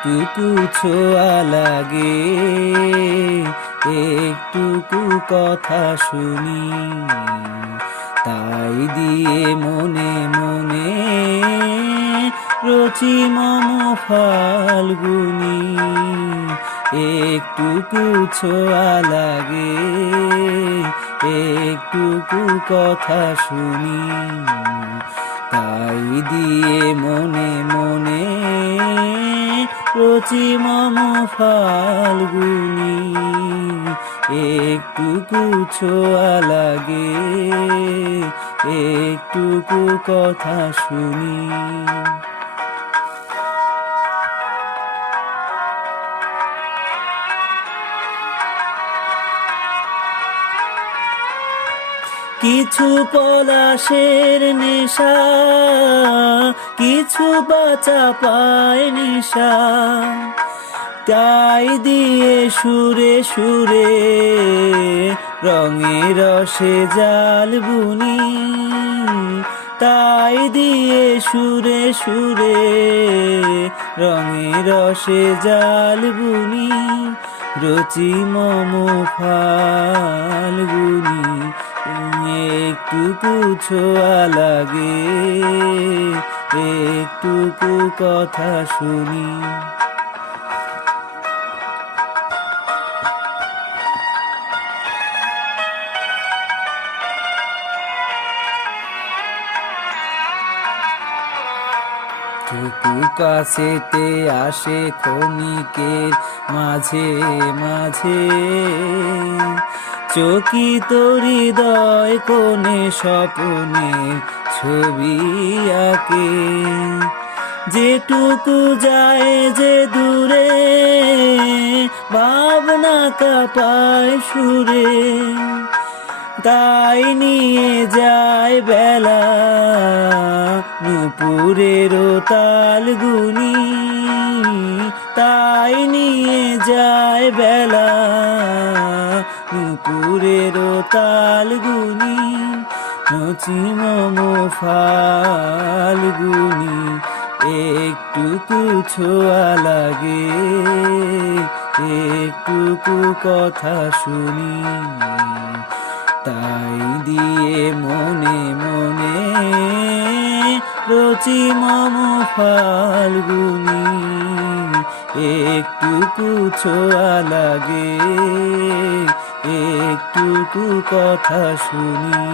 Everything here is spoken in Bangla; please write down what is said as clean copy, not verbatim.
একটুকু ছোঁয়া লাগে, একটুকু কথা শুনি, তাই দিয়ে মনে মনে রচি মম ফাল্গুনি। একটুকু ছোঁয়া লাগে, একটুকু কথা শুনি, তাই দিয়ে মনে মনে রচি মম ফাল্গুনি। একটুকু ছোঁয়া লাগে, একটুকু কথা শুনি। কিছু পলাশের নেশা, কিছু বাঁচা পায় নিশা, তাই দিয়ে সুরে সুরে রঙে রসে জাল বুনি, তাই দিয়ে সুরে সুরে রঙে রসে জাল বুনি, রচি মম ফাল্গুনি। একটুকু ছোঁয়া লাগে, একটুকু কথা শুনি। টুকু কাছেতে আসে ক্ষণিকের মাঝে মাঝে, চকিত হৃদয় কোণে স্বপ্নে ছবি আঁকে। যেটুকু যায় যে দূরে, ভাবনা কাঁপায় সুরে, তাই নিয়ে যায় বেলা নুপুরের তালগুনি, তাই নিয়ে যায় বেলা নুপুরের তালগুনি, রচি মম ফাল্গুনি। একটুকু ছোঁয়া লাগে, একটুকু কথা শুনি, তাই দিয়ে মনে মনে রচি মম ফাল্গুনি। একটুকু ছোঁয়া লাগে, একটুকু কথা শুনি।